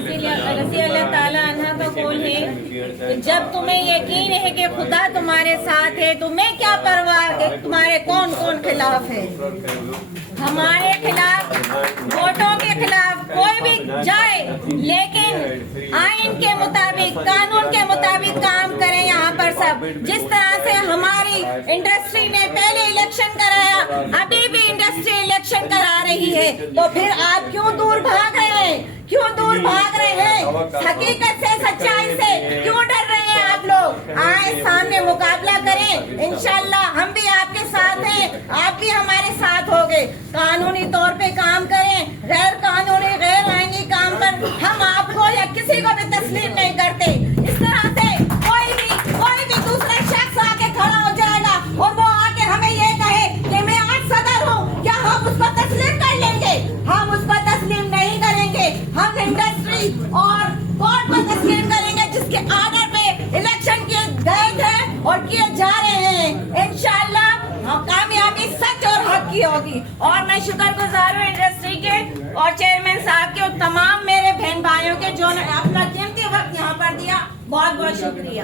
رضی اللہ تعالیٰ عنہ کا قول ہے، جب تمہیں یقین ہے کہ خدا تمہارے ساتھ ہے تو میں کیا پرواہ کہ تمہارے کون کون خلاف ہے۔ ہمارے خلاف، ووٹوں کے خلاف کوئی بھی جائے، لیکن آئین کے مطابق، قانون کے مطابق کام کریں یہاں پر سب۔ جس طرح سے ہماری انڈسٹری نے پہلے الیکشن کرایا، ابھی بھی انڈسٹری الیکشن کرا رہی ہے، تو پھر آپ کیوں دور بھاگ رہے ہیں؟ کیوں دور بھاگ رہے ہیں؟ حقیقت سے، سچائی سے کیوں ڈر رہے ہیں آپ لوگ؟ آئیں سامنے مقابلہ کریں، انشاءاللہ ہم بھی آپ کے ساتھ ہیں، آپ بھی ہمارے ساتھ ہوگے۔ قانونی طور پہ کام کریں، غیر قانونی، غیر آئینی کام پر ہم آپ کو یا کسی کو بھی تسلیم نہیں کرتے۔ اس طرح سے کوئی بھی دوسرا شخص آ کے کھڑا ہو جائے گا اور وہ آ کے ہمیں یہ کہے کہ میں آج صدر ہوں، کیا ہم اس کو تسلیم کر لیں گے؟ ہم اس کو تسلیم نہیں کریں گے۔ ہم انڈسٹری اور کورٹ کو تسلیم کریں گے جس کے آرڈر پہ الیکشن کیے گئے تھے اور کیے جا رہے ہیں۔ انشاءاللہ کامیابی سچ اور حق کی ہوگی۔ اور میں شکر گزار ہوں انڈسٹری کے اور چیئرمین صاحب کے اور تمام میرے بہن بھائیوں کے جو نے اپنا قیمتی وقت یہاں پر دیا۔ بہت بہت شکریہ۔